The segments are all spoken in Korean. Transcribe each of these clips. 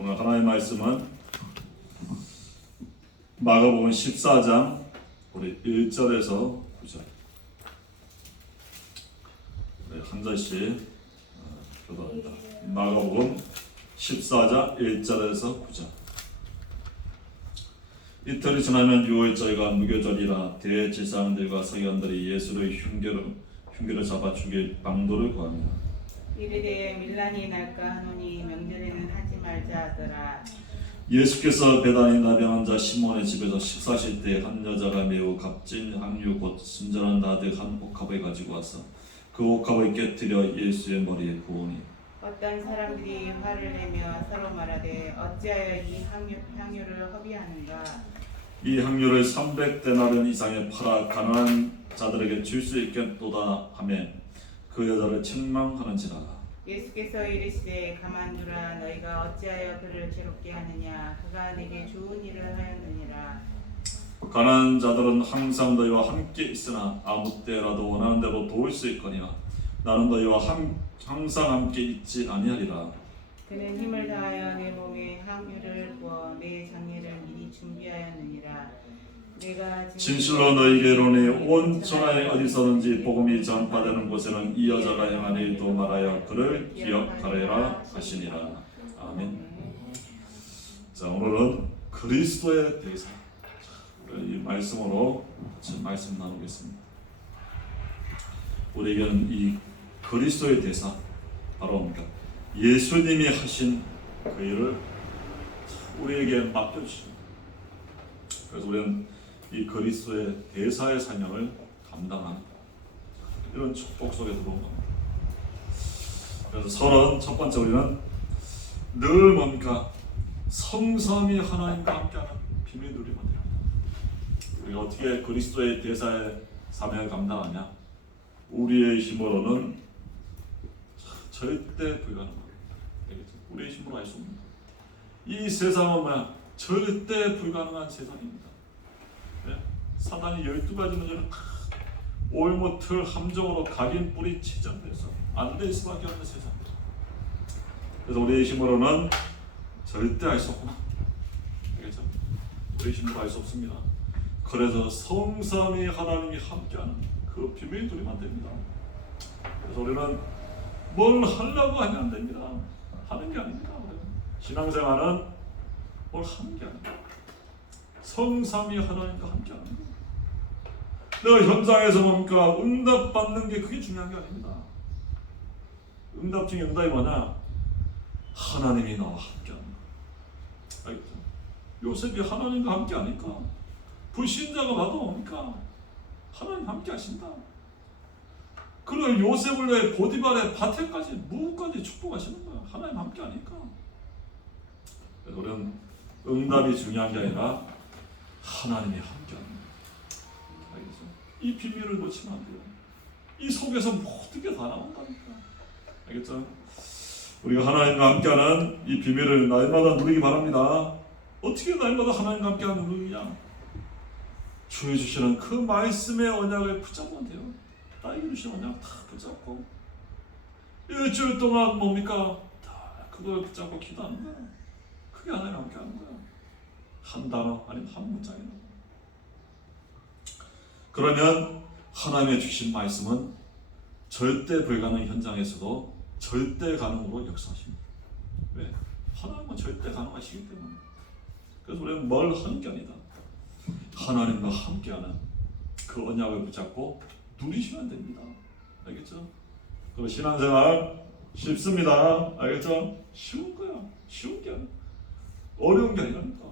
오늘 하나님의 말씀은 마가복음 14장 우리 1절에서 9절 한 절씩 교도합니다. 마가복음 14장 1절에서 9절. 이틀이 지나면 유월절과 무교절이라 대제사장들과 서기관들이 예수를 흉기로 잡아 죽일 방도를 구합니다. 이르되 밀란이 날까 하노니 명절에는 하지 말자 하더라. 예수께서 베다니 나병한 자 시몬의 집에서 식사하실 때 한 여자가 매우 값진 향유 곧 순전한 나드 한 옥합을 가지고 와서 그 옥합을 깨뜨려 예수의 머리에 부으니 어떤 사람들이 화를 내며 서로 말하되 어찌하여 이 향유를 허비하는가. 이 향유를 300데나리온 이상에 팔아 가난한 자들에게 줄 수 있겠도다 하며 그 여자를 책망하는지라. 예수께서 이르시되 가만두라. 너희가 어찌하여 그를 괴롭게 하느냐. 그가 내게 좋은 일을 하였느니라. 가난한 자들은 항상 너희와 함께 있으나 아무 때라도 원하는 대로 도울 수 있거니와 나는 너희와 항상 함께 있지 아니하리라. 그는 힘을 다하여 내 몸에 향유를 부어 내 장례를 미리 준비하였느니라. 내가 진실로 너희에게 이르노니 온 천하에 어디서든지 복음이 전파되는 곳에는 이 여자가 행한 일도 말하여 그를 기억하리라 하시니라. 아멘. 자, 오늘은 그리스도의 대사, 이 말씀으로 지금 말씀 나누겠습니다. 우리에게는 이 그리스도의 대사, 바로 뭡니까? 예수님이 하신 그 일을 우리에게 맡겨주십니다. 그래서 우리는 이 그리스도의 대사의 사명을 감당하는 이런 축복 속에 들어온 겁니다. 그래서 서론 첫 번째 우리는 늘 뭡니까? 성삼위 하나님과 함께하는 비밀 누리면 됩니다. 우리가 어떻게 그리스도의 대사의 사명을 감당하냐? 우리의 힘으로는 절대 불가능합니다. 우리의 힘으로 할 수 없습니다. 이 세상은 뭐야? 절대 불가능한 세상입니다. 네? 사단이 12가지 문제를 올무틀 함정으로 각인 뿌리 치장돼서 안 될 수밖에 없는 세상입니다. 그래서 우리의 힘으로는 절대 할 수 없구나. 알겠죠? 우리의 힘으로 할 수 없습니다. 그래서 성삼위 하나님이 함께하는 그 비밀 누리면 됩니다. 그래서 우리는 뭘 하려고 하면 안 됩니다. 하는 게 아닙니다. 신앙생활은 뭘 하는 게 아닙니다. 성삼위 하나님과 함께하는 거예요. 내가 현장에서 뭡니까? 응답받는 게 그게 중요한 게 아닙니다. 응답 중에 응답이 뭐냐? 하나님이 나와 함께하는 거. 알겠죠? 요셉이 하나님과 함께하니까 불신자가 봐도 뭡니까? 하나님 함께하신다. 그리고 요셉을 내 보디발의 밭에까지 무까지 축복하시는 거야. 하나님 함께하니까. 그래서 우리는 응답이 중요한 게 아니라 하나님이 함께하는 거예요. 알겠죠? 이 비밀을 놓치면 안 돼요. 이 속에서 모든 게 다 나온다니까. 알겠죠? 우리가 하나님과 함께하는 이 비밀을 날마다 누리기 바랍니다. 어떻게 날마다 하나님과 함께하는 누리냐? 주의 주시는 그 말씀의 언약을 붙잡으면 돼요. 나에게 주신 언약 다 붙잡고 일주일 동안 뭡니까? 다 그걸 붙잡고 기도하는 거야. 그게 하나님 함께 하는 거야. 한 단어 아니면 한 문장이나. 그러면 하나님의 주신 말씀은 절대 불가능 현장에서도 절대 가능으로 역사하십니다. 왜? 하나님은 절대 가능하시기 때문에. 그래서 우리는 뭘 하는 게 아니다. 하나님과 함께하는 그 언약을 붙잡고 누리시면 됩니다. 알겠죠? 그리고 신앙생활 쉽습니다. 알겠죠? 쉬운 거야. 쉬운 게 아니야. 어려운 게 아니라니까.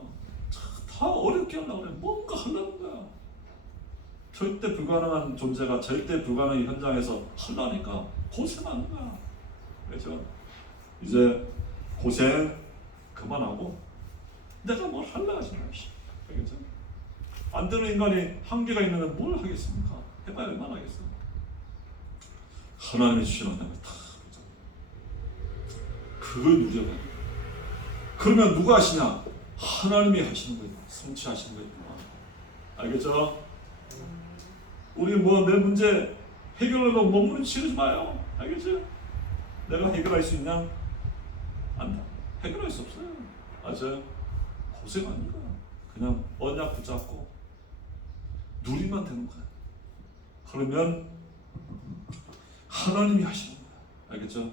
다 어렵게 하려고 그래. 뭔가 하려는 거야. 절대 불가능한 존재가 절대 불가능한 현장에서 하려니까 고생하는 거야. 알겠죠? 이제 고생 그만하고 내가 뭘 하려고 하지 마. 알겠죠? 안 되는 인간이 한계가 있는데 뭘 하겠습니까? 해봐야 얼마나 하겠어. 하나님이 주시는 언약을 다 보자. 그걸 누려야 돼. 그러면 누가 하시냐? 하나님이 하시는 거예요. 성취하시는 거예요. 알겠죠? 우리 뭐 내 문제 해결하려고 몸부림치지 마요. 알겠죠? 내가 해결할 수 있냐? 안 돼. 해결할 수 없어요. 맞아요. 고생 아닌 거야. 그냥 언약 붙잡고 누리면 되는 거야. 그러면 하나님이 하시는 거야. 알겠죠?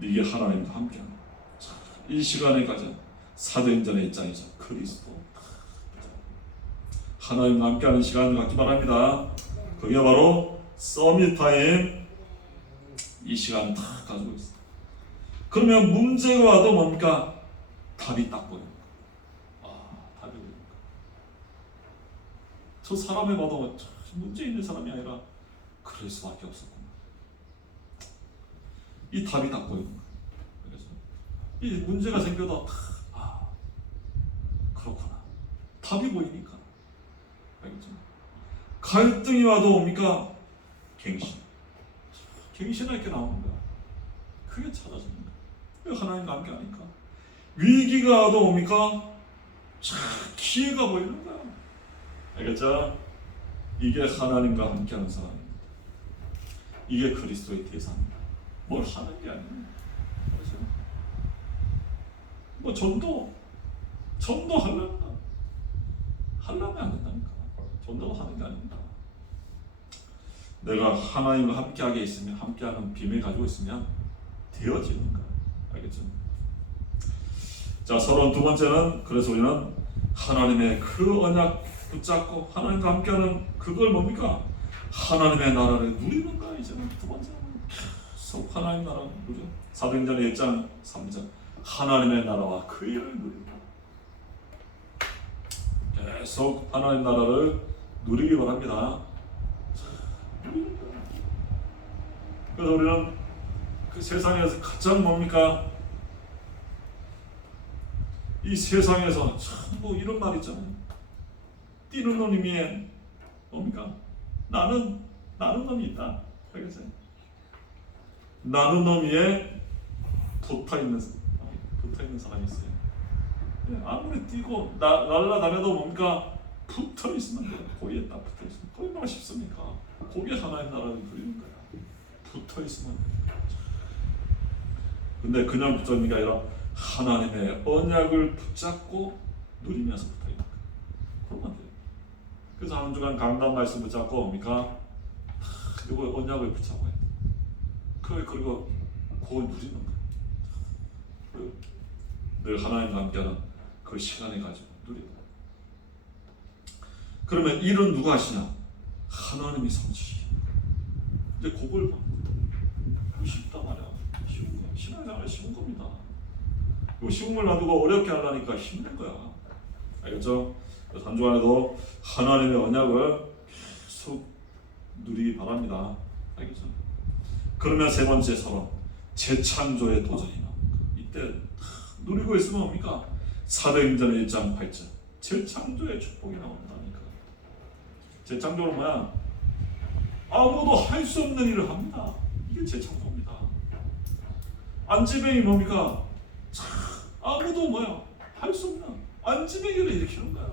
이게 하나님과 함께하는 거야. 이 시간에 가자. 사도행전의 입장이죠. 그리스도 하나님과 함께하는 시간을 갖기 바랍니다. 그게 바로 서밋 타임 이 시간을 다 가지고 있어. 그러면 문제가 와도 뭡니까? 답이 딱 보이는 거야. 답이 보이는 거야. 저 사람을 봐도 문제 있는 사람이 아니라 그럴 수밖에 없었구나. 이 답이 딱 보이는 거야. 그래서 이 문제가 생겨도 그렇구나. 답이 보이니까. 알겠죠? 갈등이 와도 뭡니까? 갱신할 게 나오는 거야. 그게 찾아지는 거야. 하나님과 함께 하니까. 위기가 와도 뭡니까? 기회가 보이는 거야. 알겠죠? 이게 하나님과 함께하는 사람입니다. 이게 그리스도의 대상입니다. 뭘 하는 게 아니에요. 그렇죠? 뭐 전도 하려면 안 된다니까. 전도가 하는 게 아닙니다. 내가 하나님과 함께하게 있으면, 함께하는 비밀 가지고 있으면 되어지는 거야. 알겠죠? 자, 32번째는 그래서 우리는 하나님의 그 언약 붙잡고 하나님과 함께하는 그걸 뭡니까? 하나님의 나라를 누리는 거야. 이제는 두 번째는 계속 하나님 나라 누려. 사도행전의 1장 3절 하나님의 나라와 그 일을 누린다. 계속 하나님 나라를 누리기 바랍니다. 그래서 우리는 그 세상에서 가장 뭡니까? 이 세상에서 참 뭐 이런 말 있잖아요. 뛰는 놈이 뭡니까? 나는 놈이 있다. 알겠어요? 나는 놈 위에 붙어 있는 사람이 있어요. 아무리 뛰고 날아다녀도 뭡니까? 붙어 있으면 돼요. 고기에 딱 붙어 있으면 얼마나 쉽습니까? 고기 하나의 나라를 누리는 거야. 붙어 있으면 돼요. 근데 그냥 붙잡는 게 아니라 하나님의 언약을 붙잡고 누리면서 붙어 있는 거야. 그러면 돼요. 그래서 한 주간 강단 말씀 붙잡고 뭡니까? 이거 언약을 붙잡아야 돼. 그리고 그걸 누리는 거야. 늘 하나님과 함께하는 그 시간을 가지고 누리는 거야. 그러면 일은 누가 하시냐? 하나님이 성취시키는 거야. 이제 그걸 봐. 쉽단 말이야. 쉬운 거야. 신앙생활 쉬운 겁니다. 쉬운 걸 놔두고 어렵게 하려니까 힘든 거야. 알겠죠? 그래서 한 주간에도 하나님의 언약을 계속 누리기 바랍니다. 알겠죠? 그러면 세 번째 서론 재창조의 도전이 나옵니다. 이때 누리고 있으면 뭡니까? 사도행전 1장 8절 재창조의 축복이 나온다니까. 재창조는 뭐야? 아무도 할 수 없는 일을 합니다. 이게 재창조입니다. 안지뱅이 뭡니까? 아무도 할 수 없는 안지뱅이를 일으키는 거야.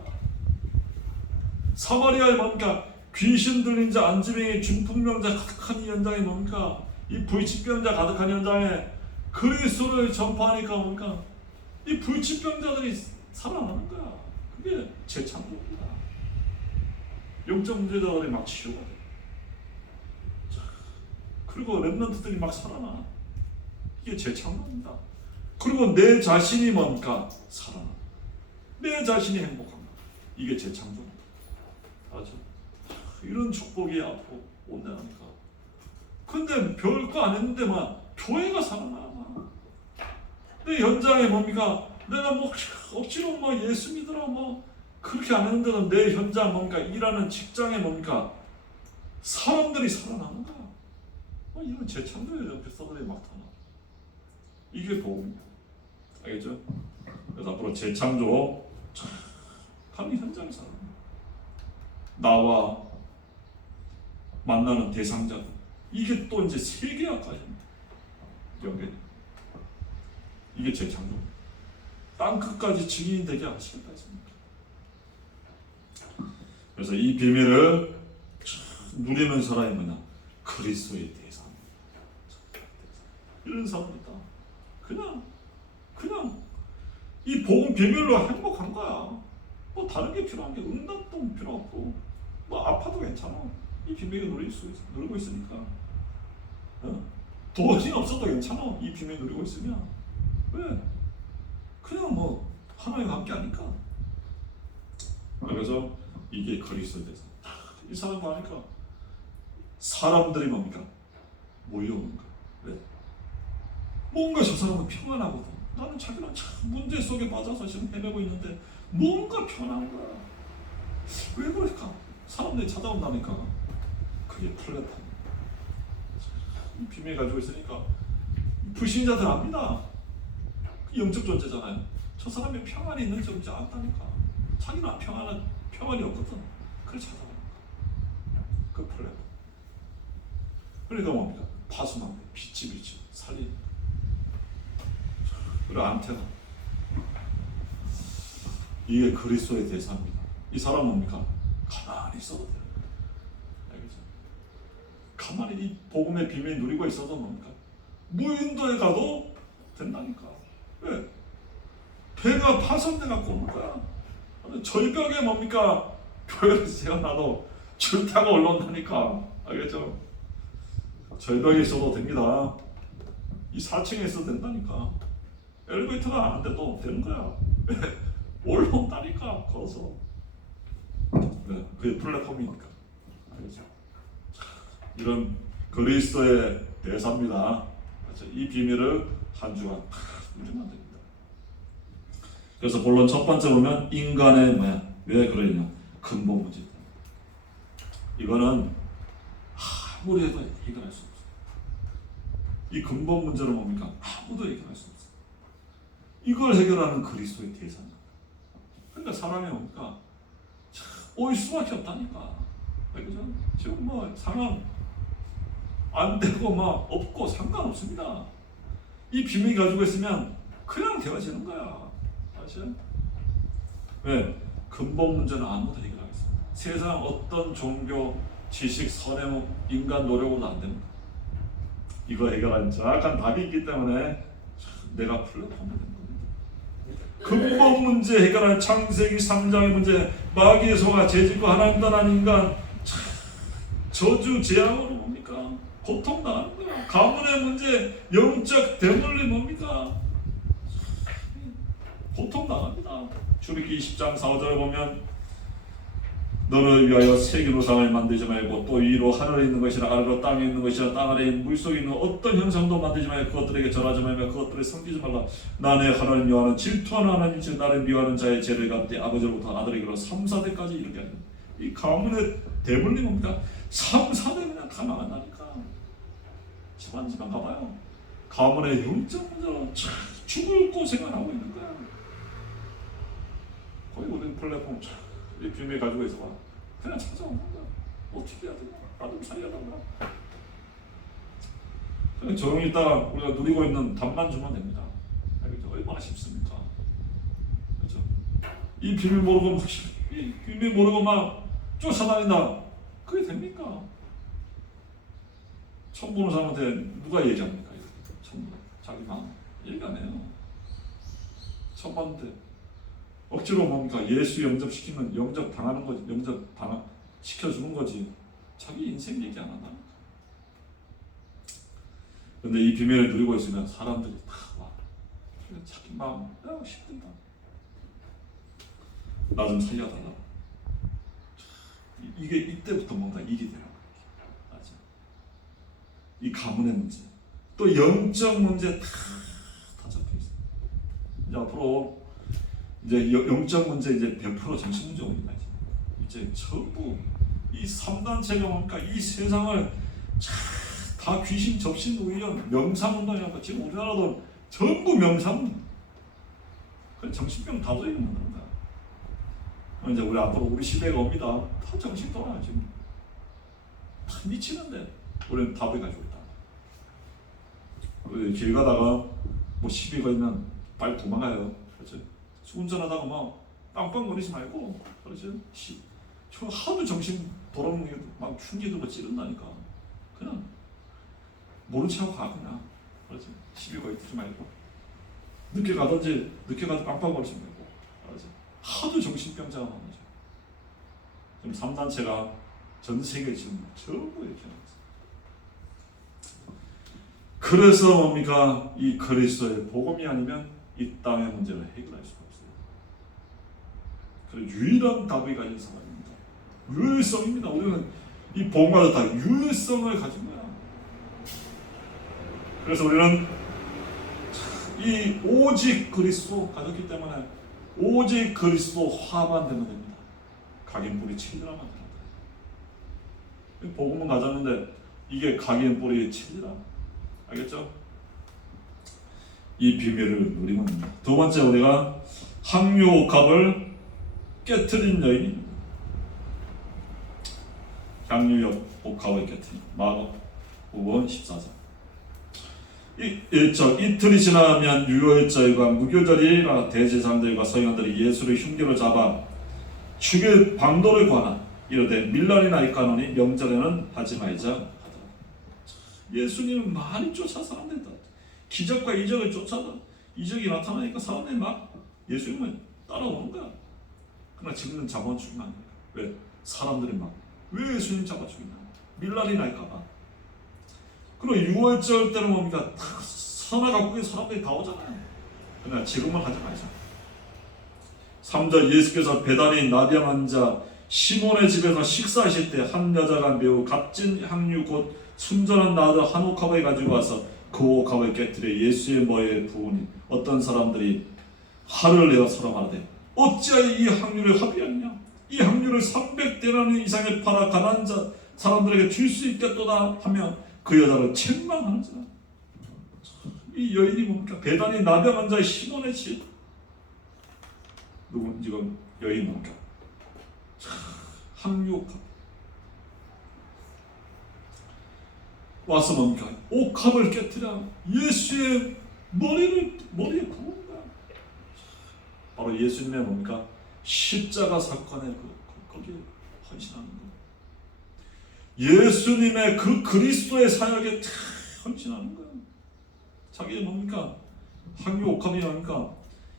사마리아에 뭡니까? 귀신 들린 자, 안지뱅이, 중풍병자 가득한 이 현장에 뭡니까? 이 불치병자 가득한 현장에 그리스도를 전파하니까 뭡니까? 이 불치병자들이 살아나는 거야. 그게 재창조입니다. 영적 문제자들이 막 치유가 돼. 그리고 렘넌트들이 막 살아나. 이게 재창조입니다. 그리고 내 자신이 뭡니까? 살아나. 내 자신이 행복합니다. 이게 재창조입니다. 맞죠? 이런 축복이 앞으로 온다니까. 근데 별거 안 했는데 교회가 살아나. 내 현장에 뭡니까? 내가 억지로 예수 믿으라 그렇게 안 했는데도 내 현장 뭡니까? 일하는 직장에 뭡니까? 사람들이 살아나는 거야. 이런 재창조의 백성들이 막 타나. 이게 복음입니다. 알겠죠? 그래서 앞으로 재창조 하는 현장에 살아나. 나와 만나는 대상자들. 이게 또 이제 세계화까지 연결이. 이게 재창조입니다. 땅 끝까지 증인이 되게 하시겠다 했습니다. 그래서 이 비밀을 누리는 사람이 뭐냐? 그리스도의 대상. 이런 사람이 있다. 그냥 이 복음 뭐 비밀로 행복한 거야. 뭐 다른 게 필요한 게 응답도 필요 없고 뭐 아파도 괜찮아. 이 비밀을 누리고 있으니까. 돈이 없어도 괜찮아. 이 비밀 누리고 있으면. 왜? 그냥 뭐 하나님과 함께 하니까. 그래서 이게 그리스도에 대해서 이 사람 보니까 사람들이 뭡니까? 모여오는 거야. 왜? 뭔가 저 사람은 평안하거든. 나는 자기랑 참 문제 속에 빠져서 지금 헤매고 있는데 뭔가 편한 거야. 왜 그럴까? 사람들이 찾아온다니까. 그게 플랫폼. 이 비밀 가지고 있으니까 불신자들 압니다. 영적 존재잖아요. 저 사람이 평안이 있는지 없는지 안다니까. 자기는 평안이 없거든. 그걸 찾아오는 거야. 그 플랫폼. 그러니까 뭡니까? 파수망, 빛이 살리는 거야. 그리고 안테나. 이게 그리스도의 대사입니다. 이 사람 뭡니까? 가만히 있어도 돼요. 알겠죠? 가만히 이 복음의 비밀 누리고 있어도 뭡니까? 무인도에 가도 된다니까. 왜? 배가 파손돼갖고 오는 거야. 절벽에 뭡니까? 교회를 세워놔도 줄 타고 올라온다니까. 알겠죠? 절벽에 있어도 됩니다. 이 4층에 있어도 된다니까. 엘리베이터가 안 돼도 되는 거야. 왜? 올라온다니까. 걸어서. 네, 그게 플랫폼이니까. 알겠죠? 이런 그리스도의 대사입니다. 그렇죠? 이 비밀을 한 주간 누리면 됩니다. 그래서 본론 첫 번째 보면 인간의 왜 그러냐? 근본 문제. 이거는 아무리 해도 해결할 수 없어요. 이 근본 문제는 뭡니까? 아무도 해결할 수 없어요. 이걸 해결하는 그리스도의 대사입니다. 그러니까 사람이 뭡니까? 올 수밖에 없다니까. 그죠? 지금 뭐 상황 안 되고 막 없고 상관없습니다. 이 비밀 가지고 있으면 그냥 되어지는 거야. 사실. 왜? 근본 문제는 아무도 해결하겠습니다. 세상 어떤 종교, 지식, 선행, 인간 노력으로도 안 됩니다. 이거 해결하는 정확한 답이 있기 때문에 내가 플랫폼이 된 겁니다. 근본 문제 해결할 창세기 3장의 문제, 마귀의 소가 죄짓고 하나님 떠난 인간, 저주 재앙으로 뭡니까? 고통당하는 거야. 가문의 문제, 영적 대물림 뭡니까? 고통당합니다. 출애굽기 20장 4절에 보면 너를 위하여 새긴 우상을 만들지 말고 또 위로 하늘에 있는 것이나 아래로 땅에 있는 것이나 땅 아래에 물속에 있는 어떤 형상도 만들지 말고 그것들에게 절하지 말며 그것들을 섬기지 말라. 나의 하나님 여호와는 질투하는 하나님 즉 나를 미워하는 자의 죄를 갚되 아버지로부터 아들에게로 3, 4대까지 이르게 하는 이 가문의 대물림 뭡니까? 3, 4대 그냥 다 나간다니까. 집안 가봐요. 가문의 영적 문제로 죽을 고생을 하고 있는 거야. 거의 우리는 플랫폼 이 비밀 가지고 있어봐. 그냥 찾아오는 거야. 어떻게 해야 되나? 나 좀 살려달라. 그냥 조용히 있다가 우리가 누리고 있는 답만 주면 됩니다. 알겠죠? 얼마나 쉽습니까? 그렇죠? 이 비밀 모르고 이 비밀 모르고 막 쫓아다닌다. 그게 됩니까? 처음 보는 사람한테 누가 얘기합니까? 처음 자기 마음 얘기 안 해요. 처음 봤는데 억지로 뭡니까? 예수 영접시키면 영접 당하는 거지. 영접 시켜주는 거지. 자기 인생 얘기 안 한다니까. 근데 이 비밀을 누리고 있으면 사람들이 다 와. 자기 마음 힘든다. 나 좀 살려달라. 이게 이때부터 뭔가 일이 되는 거야. 맞아. 이 가문의 문제, 또 영적 문제 다 적혀 있어. 이제 앞으로 이제 영적 문제 이제 100% 정신 문제 옵니다. 이제 전부 이 3단체가 뭡니까? 이 세상을 다 귀신 접신 우연 명상운동이라고 지금 우리나라도 전부 명상. 그 정신병 다 도입는 겁니다. 이제 우리 앞으로 우리 시대가 옵니다. 다 정신 돌아요 지금. 다 미치는데 우리는 답을 가지고 있다. 우리 길 가다가 뭐 시비 걸면 빨리 도망가요. 그렇죠? 운전하다가 막 빵빵거리지 말고, 그렇죠? 저 하도 정신 돌아오는 게 막 흉기도 막 찌른다니까. 그냥 모른 척하고 가 그냥. 그렇죠? 시비 걸지 말고 늦게 가든지 늦게 가도 빵빵거리지 말고 맞아. 하도 정신병자가 많아져. 지금 3단체가 전 세계 지금 전부 이렇게 나왔어. 그래서 뭡니까? 이 그리스도의 복음이 아니면 이 땅의 문제를 해결할 수가 없어요. 그래서 유일한 답을 가진 사람입니다. 유일성입니다. 우리는 이 복음마다 다 유일성을 가진 거야. 그래서 우리는 이 오직 그리스도 가졌기 때문에 오직 그리스도화만 되면 됩니다. 각인 뿌리 칠리라만 된다. 복음은 가졌는데 이게 각인 뿌리 칠리라. 알겠죠? 이 비밀을 누리면 됩니다. 두 번째, 우리가 향유옥합을 깨트린 여인입니다. 향유옥합을 깨트린 마가복음 14장. 이틀이 지나면 유월절과 무교절이라 대제사장들과 서기관들이 예수를 흉기로 잡아 죽일 방도를 구하나 이르되 밀란이나 있가노니 명절에는 하지 말자 하더라. 예수님은 많이 쫓아 사람들다. 기적과 이적을 쫓아다. 이적이 나타나니까 사람들이 막 예수님을 따라오는 거야. 그러나 지금은 잡아 죽이면 안 되니까. 왜? 사람들이 막 왜 예수님 잡아 죽이냐? 밀란이 날까봐. 그리고 6월절 때는 뭡니까? 선화 각국의 사람들이 다 오잖아요. 그러나 지금은 하지 말자. 3절, 예수께서 베다니 나디아 환자 시몬의 집에서 식사하실 때 한 여자가 매우 값진 향유 곧 순전한 나드 한 옥합을 가지고 와서 그 옥합을 깨뜨려 예수의 머리에 부으니 어떤 사람들이 화를 내어 서로 말하되 어찌하여 이 향유를 합의하느냐? 이 향유를 300데나리 이상에 팔아 가난한 사람들에게 줄 수 있겠도다 하며 그 여자를 책망하는지라. 이 여인이 뭡니까? 베다니 나병 환자의 시몬의 집. 누군 지금 여인 뭡니까? 향유옥합. 와서 뭡니까? 옥합을 깨뜨려 예수의 머리에 부은 거야. 바로 예수님의 뭡니까? 십자가 사건의 거기에 헌신하는 거. 예수님의 그 그리스도의 사역에 헌신하는 거야. 자기 뭡니까? 향유옥합이 뭡니까?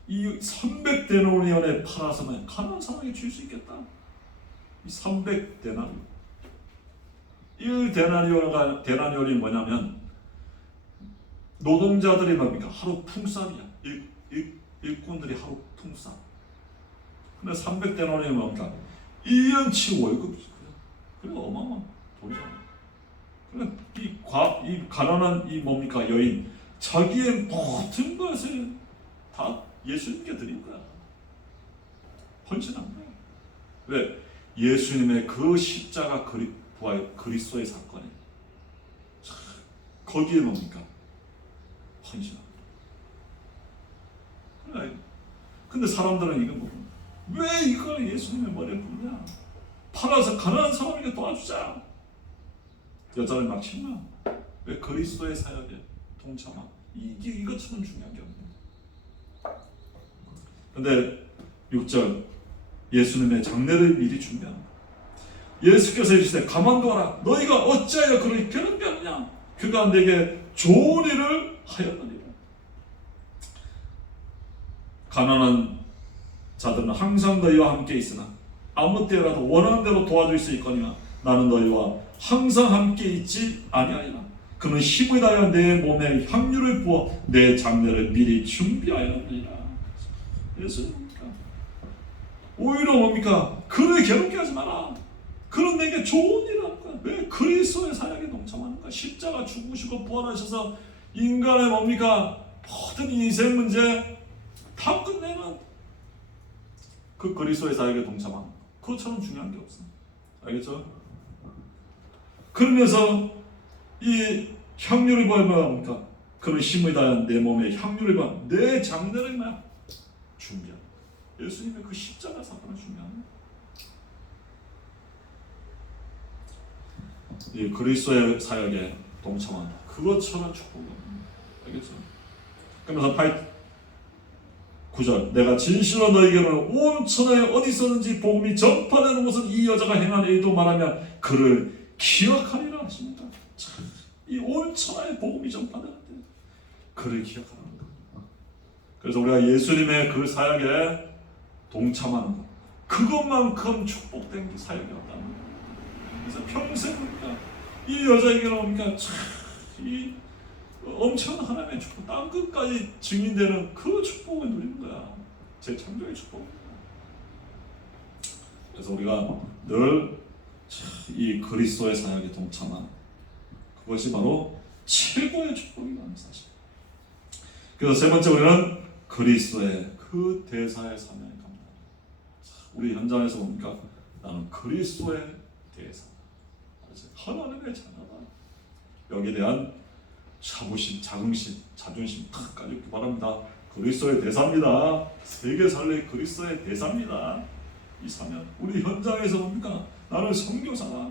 이 300데나리온에 팔아서만 가난한 사람에게 줄 수 있겠다. 이 300데나리온. 1데나리온이 뭐냐면 노동자들이 뭡니까? 하루 풍살이야. 일꾼들이 하루 풍살. 근데 300데나리온이 뭡니까? 1년치 월급이 그래 어마어마한 돈이잖아. 그러니까 이 가난한 이 뭡니까? 여인 자기의 모든 것을 다 예수님께 드린 거야. 헌신한 거야. 왜? 예수님의 그 십자가 부활 그리스도의 사건에 거기에 뭡니까? 헌신한 거야. 근데 사람들은 이거 뭐 왜 이걸 예수님의 머리에 부르냐? 팔아서 가난한 사람에게 도와주자. 여자를 막 치나? 왜? 그리스도의 사역에 동참한 이것처럼 중요한 게 없네. 근데 6절, 예수님의 장례를 미리 준비하는 거야. 예수께서 이르시되 가만두어라. 너희가 어찌하여 그를 괴롭히느냐? 그가 내게 좋은 일을 하였느니라. 가난한 자들은 항상 너희와 함께 있으나 아무 때라도 원하는 대로 도와줄 수 있거니와 나는 너희와 항상 함께 있지 아니하리라. 그는 힘을 다하여 내 몸에 향유를 부어 내 장례를 미리 준비하였느니라. 예수님입니까? 오히려 뭡니까? 그를 괴롭게 하지 마라. 그는 내게 좋은 일을 할 거야. 왜? 그리스도의 사역에 동참하는 거야. 십자가 죽으시고 부활하셔서 인간의 뭡니까? 모든 인생 문제 다 끝내는 그 그리스도의 사역에 동참하는 거. 그것처럼 중요한 게 없어. 알겠죠? 그러면서 이 향유를 부어 뭡니까? 그는 힘을 다한 내 몸에 향유를 부어 내 장례를 막 준비하는 거야. 예수님의 그 십자가 사건을 준비하는 거야. 이 그리스도의 사역에 동참한다. 그것처럼 축복을 합니다. 알겠죠? 그러면서 9절, 내가 진실로 너희에게는 온 천하에 어디서든지 복음이 전파되는 곳은 이 여자가 행한 일도 말하면 그를 기억하리라 하십니다. 이 온 천하에 복음이 전파되는데 그를 기억하라는 거예요. 그래서 우리가 예수님의 그 사역에 동참하는 것, 그것만큼 축복된 사역이 없다는 거예요. 그래서 평생 보니까 이 여자에게는 보니까 이 엄청난 하나님의 축복, 땅 끝까지 증인되는 그 축복을 누리는 거야. 재창조의 축복입니다. 그래서 우리가 늘 이 그리스도의 사역에 동참하는 그것이 바로 최고의 축복이라는 사실. 그래서 세 번째, 우리는 그리스도의 그 대사의 사명에 감당합니다. 우리 현장에서 보니까 나는 그리스도의 대사, 하나님의 자녀다. 여기에 대한 자부심, 자긍심, 자존심 탁 가지기 바랍니다. 그리스도의 대사입니다. 세계 살래 그리스도의 대사입니다. 이 사명, 우리 현장에서 봅니까? 나는 선교사다.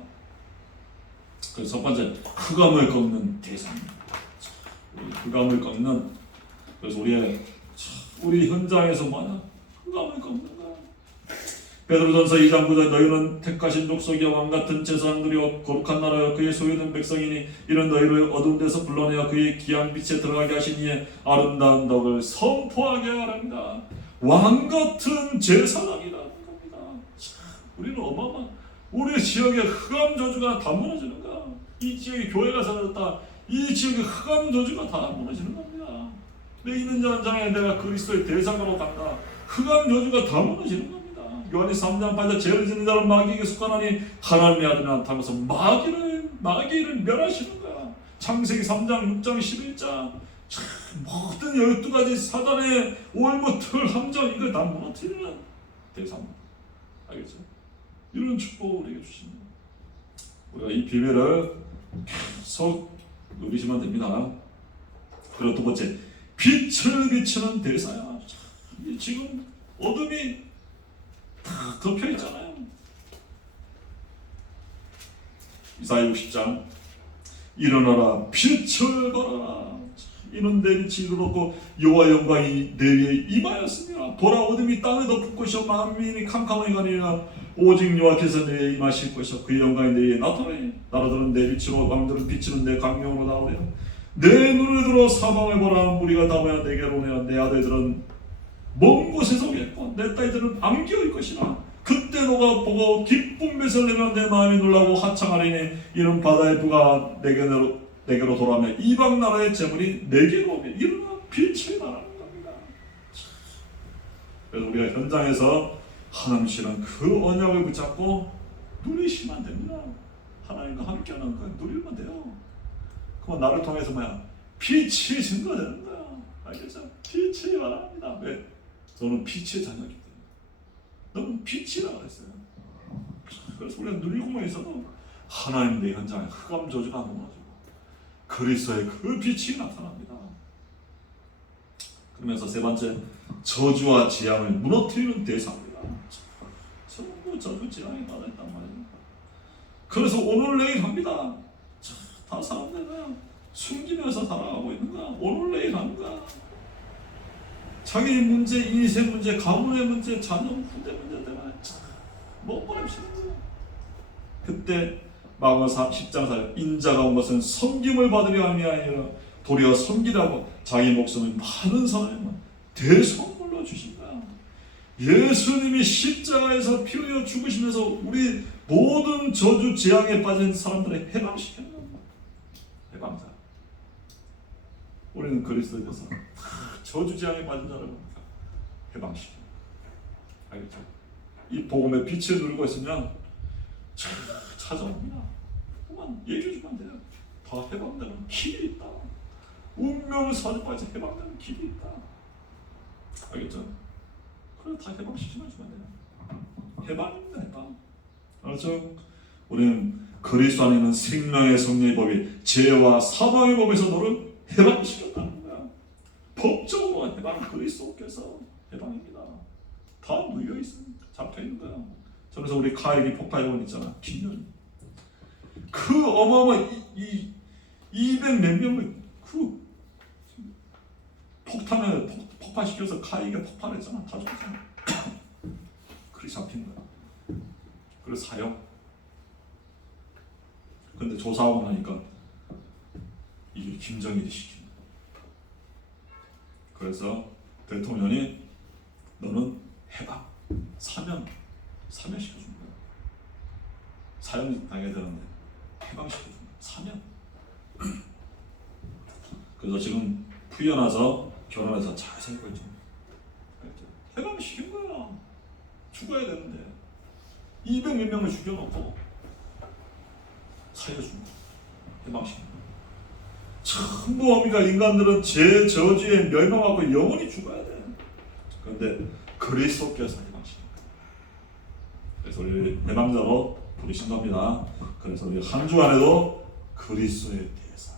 그래서 첫 번째, 흑암을 꺾는 대사입니다. 흑암을 꺾는, 그래서 우리 현장에서 뭐냐? 흑암을 꺾는 거야. 베드로전서 2장 9절, 너희는 택하신 족속이여 왕같은 제사장들이여 거룩한 나라여 그의 소유된 백성이니 이런 너희를 어두운 데서 불러내어 그의 귀한 빛에 들어가게 하신 이의 아름다운 덕을 선포하게 하랍니다. 왕같은 제사장이라는 겁니다. 우리는 어마어마한, 우리 지역의 흑암 저주가 다 무너지는 거야. 이 지역에 교회가 사라졌다, 이 지역의 흑암 저주가 다 무너지는 겁니다. 내 있는 현장에 내가 그리스도의 대상으로 간다, 흑암 저주가 다 무너지는 겁니다. 요한에서 3장 8절, 죄를 짓는 자는 마귀에게 속하나니 하나님의 아들이 나타나서 마귀를 멸하시는 거야. 창세기 3장 6장 11장 모든 12가지 사단의 올무틀 함정, 이걸 다 무너뜨리는 대상. 알겠죠? 이런 축복을 우리에게 주십니다. 우리가 이 비밀을 계속 누리시면 됩니다. 그리고 두 번째, 빛을 비추는 대사야. 지금 어둠이 다 덮여 있잖아요. 이사야 60장, 일어나라 빛을 발하라. 이는 내 빛이 이르렀고 여호와 영광이 내 위에 임하였으며 보라 어둠이 땅을 덮을 것이요 만민이 캄캄하게 가리라. 오직 여호와께서 내 위에 임하실 것이요 그의 영광이 내 위에 나타나니 나라들은 내 빛으로 왕들은 비추는 내 광명으로 나오리라. 내 눈을 들어 사방을 보라. 무리가 다 모여 내게로 오며 내 아들들은 먼 곳에서 오겠고 내 딸들은 안겨올 것이라. 그때 너가 보고 기쁜 배설 내며 내 마음이 놀라고 하창하리니 이는 바다의 부가 내게로 돌아오며 이방 나라의 재물이 내게로 오며 일어나 빛이 나라는 겁니다. 그래서 우리가 현장에서 하나님 주시는 그 언약을 붙잡고 누리시면 됩니다. 하나님과 함께하는 그 누리면 돼요. 그럼 나를 통해서 빛이 증거되는 거야. 알겠죠? 빛이 말합니다. 왜? 너는 빛의 자녀이기 때문에. 너는 빛이라고 했어요. 그래서 우리가 누리고만 있어도 하나님 내 현장에 흑암 저주가 무너지고 그리스도의 그 빛이 나타납니다. 그러면서 세 번째, 저주와 재앙을 무너뜨리는 대상입니다. 전부 저주 재앙이 받아있단 말입니다. 그래서 오늘 내일 합니다. 다 사람들 그냥 숨기면서 살아가고 있는 거야. 오늘 내일 하는 거야. 자기 문제, 인생 문제, 가문의 문제, 자녀 후대 문제 때문에 못 보내시는 거야. 그때 마가복음 10장 4절, 인자가 온 것은 섬김을 받으려 함이 아니라 도리어 섬기라고 자기 목숨을 많은 사람에게 대선물로 주신 거야. 예수님이 십자가에서 피 흘려 죽으시면서 우리 모든 저주 재앙에 빠진 사람들을 해방시키는 겁니다. 해방자. 우리는 그리스도에 대해서 저주 재앙에 빠진 자를 해방시킵니다. 알겠죠? 이 복음의 빛을 누리고 있으면 찾아옵니다. 그만 얘기해 주면 돼요. 다 해방되는 길이 있다. 운명을 사주까지 해방되는 길이 있다. 알겠죠? 그래 다 해방시키면 주면 돼요. 해방입니다. 해방. 알죠? 우리는 그리스도 안에 있는 생명의 성령의 법이 죄와 사망의 법에서 너를 해방시켰다는 거야. 법적으로 해방, 그리스도께서 해방입니다. 다 누여 있습니다. 잡혀 있는 거야. 그래서 우리 카일이 폭발해온 있잖아. 김년. 그 어마어마한 200 몇 명을 그 폭탄을 폭발시켜서 카일이 폭발했잖아. 다 죽었잖아. 그리 잡힌 거야. 그래서 사형. 근데 조사하고 나니까 이게 김정일이 시킨 거야. 그래서 대통령이 너는 해방. 사면시켜준 거야. 사형 당해야 되는데 해방시켜준 거야. 사면. 그래서 지금 풀려나서 결혼해서 잘 살고 있죠. 해방시킨 거야. 죽어야 되는데 200몇 명을 죽여놓고 살려준 거야. 해방시킨 거야. 전부 어미가 인간들은 죄 저주에 멸망하고 영원히 죽어야 돼. 그런데 그리스도께서 해방시킨 거야. 그래서 우리 해방자로 부르신 겁니다. 그래서 우리 한 주간에도 그리스도의 대사,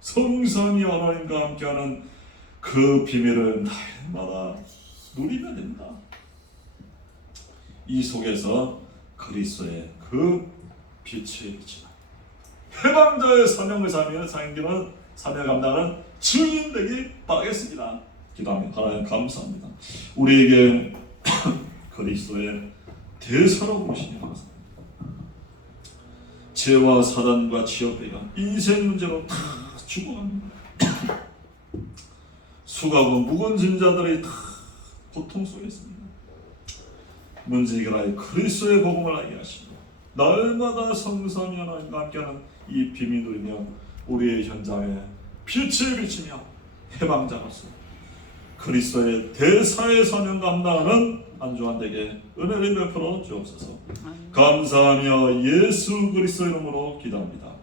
성삼위 하나님과 함께하는 그 비밀을 날마다 누리면 됩니다. 이 속에서 그리스도의 그 빛이 비치다. 해방자의 사명을 사면 상인기는 사명 감당하는 증인 되기 바라겠습니다. 기도합니다. 하나님 감사합니다. 우리에게 그리스도의 대사로 부르시니 감사합니다. 죄와 사단과 지역배가 인생 문제로 다 죽어갑니다. 수고하고 묵은 자들이 다 고통 속에 있습니다. 문제 해결하여 그리스도의 복음을 알게 하시고 날마다 성삼위 하나님과 함께하는 이 비밀 누리며 우리의 현장에 빛을 비치며 해방자로서 그리스도의 대사의 사명 감당하는 한 주간 되게 은혜를 베풀어 주옵소서. 감사하며 예수 그리스도 이름으로 기도합니다.